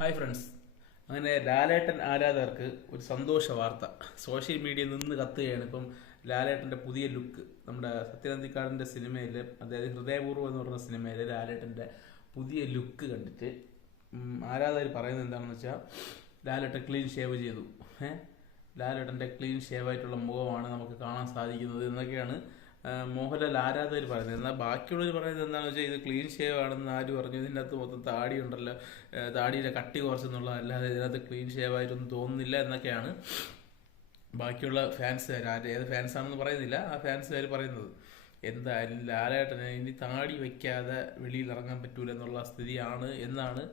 Hi friends. അങ്ങനെ ലാലേട്ടൻ ആരാധകർക്ക് ഒരു സന്തോഷ വാർത്ത സോഷ്യൽ മീഡിയയിൽ നിന്ന് കത്തുകയാണ്. ഇപ്പം ലാലേട്ടൻ്റെ പുതിയ ലുക്ക് നമ്മുടെ സത്യനന്ദിക്കാടിൻ്റെ സിനിമയിൽ, അതായത് ഹൃദയപൂർവ്വം എന്ന് പറഞ്ഞ സിനിമയിൽ ലാലേട്ടൻ്റെ പുതിയ ലുക്ക് കണ്ടിട്ട് ആരാധകർ പറയുന്നത് എന്താണെന്ന് വെച്ചാൽ, ലാലേട്ടൻ ക്ലീൻ ഷേവ് ചെയ്തു. ലാലേട്ടൻ്റെ ക്ലീൻ ഷേവായിട്ടുള്ള മുഖമാണ് നമുക്ക് കാണാൻ സാധിക്കുന്നത് എന്നൊക്കെയാണ് മോഹൻലാൽ ആരാധകർ പറയുന്നത്. എന്നാൽ ബാക്കിയുള്ളവർ പറയുന്നത് എന്താണെന്ന് വെച്ചാൽ, ഇത് ക്ലീൻ ഷേവ് ആണെന്ന് ആര് പറഞ്ഞു, ഇതിൻ്റെ അകത്ത് മൊത്തം താടി ഉണ്ടല്ലോ, താടിയുടെ കട്ടി കുറച്ചെന്നുള്ളത്, അല്ലാതെ ഇതിനകത്ത് ക്ലീൻ ഷേവ് ആയിട്ടൊന്നും തോന്നുന്നില്ല എന്നൊക്കെയാണ് ബാക്കിയുള്ള ഫാൻസുകാർ, ഏത് ഫാൻസാണെന്ന് പറയുന്നില്ല, ആ ഫാൻസുകാർ പറയുന്നത്. എന്തായാലും ലാലേട്ടന് ഇനി താടി വയ്ക്കാതെ വെളിയിൽ ഇറങ്ങാൻ പറ്റൂല എന്നുള്ള സ്ഥിതിയാണ് എന്നാണ്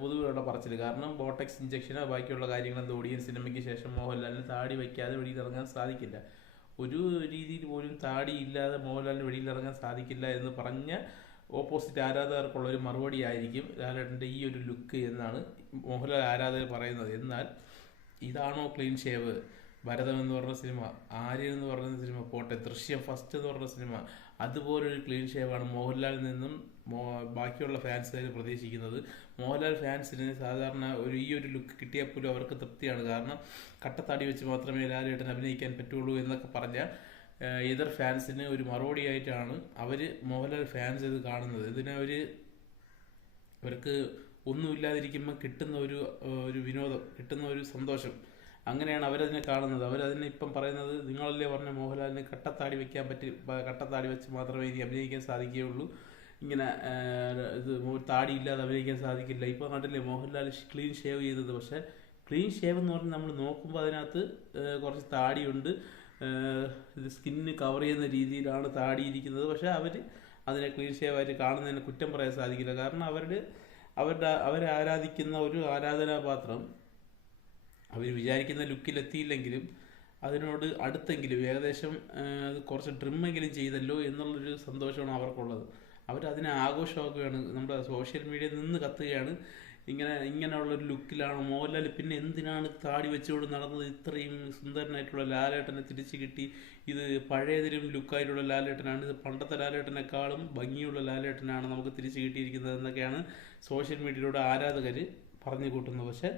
പൊതുവെയുള്ള പറച്ചിൽ. കാരണം ബോട്ടക്സ് ഇഞ്ചക്ഷനോ ബാക്കിയുള്ള കാര്യങ്ങളെന്തോ ഓടിയൻ സിനിമയ്ക്ക് ശേഷം മോഹൻലാലിന് താടി വയ്ക്കാതെ വെളിയിൽ ഇറങ്ങാൻ സാധിക്കില്ല. ഒരു രീതിയിൽ പോലും താടി ഇല്ലാതെ മോഹൻലാലിന് വെളിയിൽ ഇറങ്ങാൻ സാധിക്കില്ല എന്ന് പറഞ്ഞ ഓപ്പോസിറ്റ് ആരാധകർക്കുള്ളൊരു മറുപടി ആയിരിക്കും ലാലേട്ടൻ്റെ ഈ ഒരു ലുക്ക് എന്നാണ് മോഹൻലാൽ ആരാധകർ പറയുന്നത്. എന്നാൽ ഇതാണോ ക്ലീൻ ഷേവ്? ഭരതം എന്ന് പറഞ്ഞ സിനിമ, ആര്യൻ എന്ന് പറഞ്ഞ സിനിമ പോട്ടെ, ദൃശ്യം ഫസ്റ്റ് എന്ന് പറഞ്ഞ സിനിമ, അതുപോലൊരു ക്ലീൻ ഷേവാണ് മോഹൻലാലിൽ നിന്നും ബാക്കിയുള്ള ഫാൻസുകാർ പ്രതീക്ഷിക്കുന്നത്. മോഹൻലാൽ ഫാൻസിന് സാധാരണ ഈ ഒരു ലുക്ക് കിട്ടിയാൽ പോലും അവർക്ക് തൃപ്തിയാണ്. കാരണം കട്ടത്താടി വെച്ച് മാത്രമേ ലാലേട്ടൻ അഭിനയിക്കാൻ പറ്റുള്ളൂ എന്നൊക്കെ പറഞ്ഞ എതിർ ഫാൻസിന് ഒരു മറുപടിയായിട്ടാണ് അവർ മോഹൻലാൽ ഫാൻസ് ഇത് കാണുന്നത്. ഇതിനെ അവർക്ക് ഒന്നുമില്ലാതിരിക്കുമ്പോൾ കിട്ടുന്ന ഒരു വിനോദം, കിട്ടുന്ന ഒരു സന്തോഷം, അങ്ങനെയാണ് അവരതിനെ കാണുന്നത്. അവരതിനെ ഇപ്പം പറയുന്നത്, നിങ്ങളല്ലേ പറഞ്ഞ മോഹൻലാലിന് കട്ടത്താടി വെക്കാൻ കട്ടത്താടി വെച്ച് മാത്രമേ ഇനി അഭിനയിക്കാൻ സാധിക്കുകയുള്ളൂ, ഇങ്ങനെ ഇത് താടി ഇല്ലാതെ അഭിനയിക്കാൻ സാധിക്കില്ല. ഇപ്പോൾ കണ്ടില്ലേ മോഹൻലാൽ ക്ലീൻ ഷേവ് ചെയ്തത്. പക്ഷേ ക്ലീൻ ഷേവ് എന്ന് പറഞ്ഞാൽ നമ്മൾ നോക്കുമ്പോൾ അതിനകത്ത് കുറച്ച് താടിയുണ്ട്, ഇത് സ്കിന്ന് കവർ ചെയ്യുന്ന രീതിയിലാണ് താടി ഇരിക്കുന്നത്. പക്ഷേ അതിനെ ക്ലീൻ ഷേവായിട്ട് കാണുന്നതിന് കുറ്റം പറയാൻ സാധിക്കില്ല. കാരണം അവരെ ആരാധിക്കുന്ന ഒരു ആരാധനാപാത്രം അവർ വിചാരിക്കുന്ന ലുക്കിലെത്തിയില്ലെങ്കിലും അതിനോട് അടുത്തെങ്കിലും ഏകദേശം കുറച്ച് ട്രിമ്മെങ്കിലും ചെയ്തല്ലോ എന്നുള്ളൊരു സന്തോഷമാണ് അവർക്കുള്ളത്. അവരതിനെ ആഘോഷമാക്കുകയാണ്. നമ്മുടെ സോഷ്യൽ മീഡിയയിൽ നിന്ന് കത്തുകയാണ്, ഇങ്ങനെയുള്ളൊരു ലുക്കിലാണ് മോഹൻലാൽ പിന്നെ എന്തിനാണ് താടി വെച്ചുകൊണ്ട് നടന്നത്, ഇത്രയും സുന്ദരനായിട്ടുള്ള ലാലേട്ടനെ തിരിച്ചു കിട്ടി, ഇത് പഴയതിലും ലുക്കായിട്ടുള്ള ലാലേട്ടനാണ്, ഇത് പണ്ടത്തെ ലാലേട്ടനേക്കാളും ഭംഗിയുള്ള ലാലേട്ടനാണ് നമുക്ക് തിരിച്ചു കിട്ടിയിരിക്കുന്നത് എന്നൊക്കെയാണ് സോഷ്യൽ മീഡിയയിലൂടെ ആരാധകർ പറഞ്ഞു കൂട്ടുന്നത്. പക്ഷേ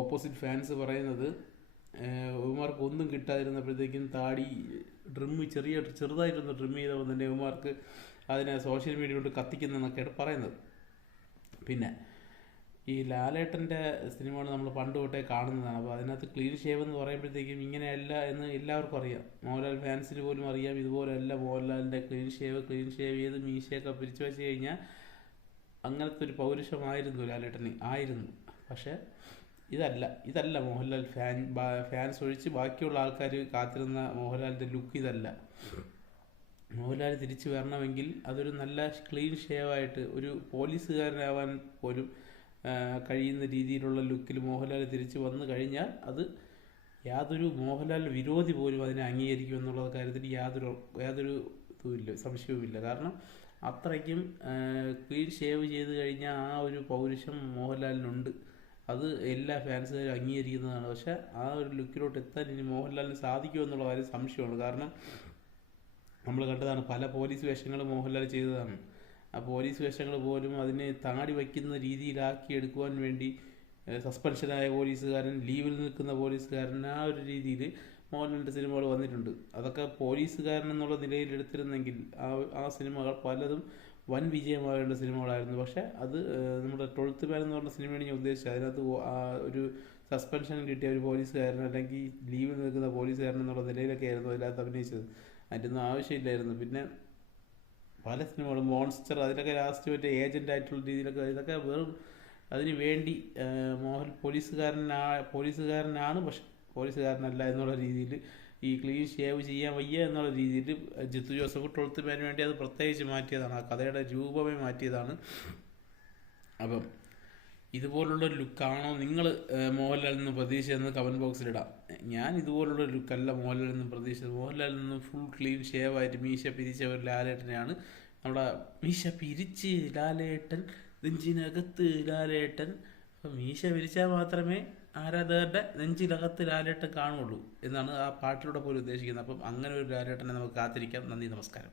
ഓപ്പോസിറ്റ് ഫാൻസ് പറയുന്നത്, ഇവന്മാർക്ക് ഒന്നും കിട്ടാതിരുന്നപ്പോഴത്തേക്കും താടി ചെറുതായിട്ടൊന്ന് ട്രിം ചെയ്തപ്പോൾ തന്നെ ഇവന്മാർക്ക് അതിനെ സോഷ്യൽ മീഡിയയിലോട്ട് കത്തിക്കുന്നതെന്നൊക്കെയാണ് പറയുന്നത്. പിന്നെ ഈ ലാലേട്ടൻ്റെ സിനിമകൾ നമ്മൾ പണ്ട് തൊട്ടേ കാണുന്നതാണ്. അപ്പോൾ അതിനകത്ത് ക്ലീൻ ഷേവ് എന്ന് പറയുമ്പോഴത്തേക്കും ഇങ്ങനെയല്ല എന്ന് എല്ലാവർക്കും അറിയാം. മോഹൻലാൽ ഫാൻസിന് പോലും അറിയാം ഇതുപോലെയല്ല മോഹൻലാലിൻ്റെ ക്ലീൻ ഷേവ് ചെയ്ത് മീശയൊക്കെ പിരിച്ചു വെച്ച് കഴിഞ്ഞാൽ അങ്ങനത്തെ ഒരു പൗരുഷമായിരുന്നു ലാലേട്ടന്, ആയിരുന്നു. പക്ഷേ ഇതല്ല മോഹൻലാൽ ഫാൻസ് ഒഴിച്ച് ബാക്കിയുള്ള ആൾക്കാർ കാത്തിരുന്ന മോഹൻലാലിൻ്റെ ലുക്ക് ഇതല്ല. മോഹൻലാൽ തിരിച്ചു വരണമെങ്കിൽ അതൊരു നല്ല ക്ലീൻ ഷേവായിട്ട്, ഒരു പോലീസുകാരനാവാൻ പോലും കഴിയുന്ന രീതിയിലുള്ള ലുക്കിൽ മോഹൻലാൽ തിരിച്ചു വന്നു കഴിഞ്ഞാൽ അത് യാതൊരു മോഹൻലാൽ വിരോധി പോലും അതിനെ അംഗീകരിക്കുമെന്നുള്ള കാര്യത്തിൽ യാതൊരു ഇതുമില്ല, സംശയവുമില്ല. കാരണം അത്രയ്ക്കും ക്ലീൻ ഷേവ് ചെയ്ത് കഴിഞ്ഞാൽ ആ ഒരു പൗരുഷം മോഹൻലാലിനുണ്ട്. അത് എല്ലാ ഫാൻസുകാരും അംഗീകരിക്കുന്നതാണ്. പക്ഷേ ആ ഒരു ലുക്കിലോട്ട് എത്താൻ ഇനി മോഹൻലാലിന് സാധിക്കുമെന്നുള്ള കാര്യം സംശയമാണ്. കാരണം നമ്മൾ കണ്ടതാണ്, പല പോലീസ് വേഷങ്ങൾ മോഹൻലാൽ ചെയ്തതാണ്. ആ പോലീസ് വേഷങ്ങൾ പോലും അതിനെ താടി വയ്ക്കുന്ന രീതിയിലാക്കി എടുക്കുവാൻ വേണ്ടി സസ്പെൻഷനായ പോലീസുകാരൻ, ലീവിൽ നിൽക്കുന്ന പോലീസുകാരൻ, ആ ഒരു രീതിയിൽ മോഹൻലാലിൻ്റെ സിനിമകൾ വന്നിട്ടുണ്ട്. അതൊക്കെ പോലീസുകാരൻ എന്നുള്ള നിലയിൽ എടുത്തിരുന്നെങ്കിൽ ആ സിനിമകൾ പലതും വൻ വിജയമാകേണ്ട സിനിമകളായിരുന്നു. പക്ഷേ അത് നമ്മുടെ 12th മാൻ എന്ന് പറഞ്ഞ സിനിമയാണ് ഞാൻ ഉദ്ദേശിച്ചത്. അതിനകത്ത് ഒരു സസ്പെൻഷൻ കിട്ടിയ ഒരു പോലീസുകാരൻ, അല്ലെങ്കിൽ ലീവിൽ നിൽക്കുന്ന പോലീസുകാരൻ എന്നുള്ള നിലയിലൊക്കെ ആയിരുന്നു അതിനകത്ത് അഭിനയിച്ചത്. അതിൻ്റെ ഒന്നും ആവശ്യമില്ലായിരുന്നു. പിന്നെ പല സിനിമകളും, മോൺസ്റ്റർ, അതിലൊക്കെ ലാസ്റ്റ് മറ്റേ ഏജൻ്റായിട്ടുള്ള രീതിയിലൊക്കെ, ഇതൊക്കെ വെറും അതിന് വേണ്ടി പോലീസുകാരനാണ് പക്ഷെ പോലീസുകാരനല്ല എന്നുള്ള രീതിയിൽ ഈ ക്ലീൻ ഷേവ് ചെയ്യാൻ വയ്യ എന്നുള്ള രീതിയിൽ ജിത്തു ജോസഫ് 12th മാന് വേണ്ടി അത് പ്രത്യേകിച്ച് മാറ്റിയതാണ്, ആ കഥയുടെ രൂപമേ മാറ്റിയതാണ്. അപ്പം ഇതുപോലുള്ള ലുക്കാണോ നിങ്ങൾ മോഹൻലാലിൽ നിന്ന് പ്രതീക്ഷിച്ചതെന്ന് കമൻറ്റ് ബോക്സിലിടാം. ഞാൻ ഇതുപോലുള്ള ലുക്കല്ല മോഹൻലാലിൽ നിന്ന് പ്രതീക്ഷിച്ചത്. മോഹൻലാലിൽ നിന്ന് ഫുൾ ക്ലീൻ ഷേവായിട്ട് മീശ പിരിച്ച ഒരു ലാലേട്ടനെയാണ്, നമ്മുടെ മീശ പിരിച്ച് ലാലേട്ടൻ, നെഞ്ചിനകത്ത് ലാലേട്ടൻ. അപ്പം മീശ പിരിച്ചാൽ മാത്രമേ ആരാധകരുടെ നെഞ്ചിനകത്ത് ലാലേട്ടൻ കാണുള്ളൂ എന്നാണ് ആ പാട്ടിലൂടെ പോലും ഉദ്ദേശിക്കുന്നത്. അപ്പം അങ്ങനെ ഒരു ലാലേട്ടനെ നമുക്ക് കാത്തിരിക്കാം. നന്ദി, നമസ്കാരം.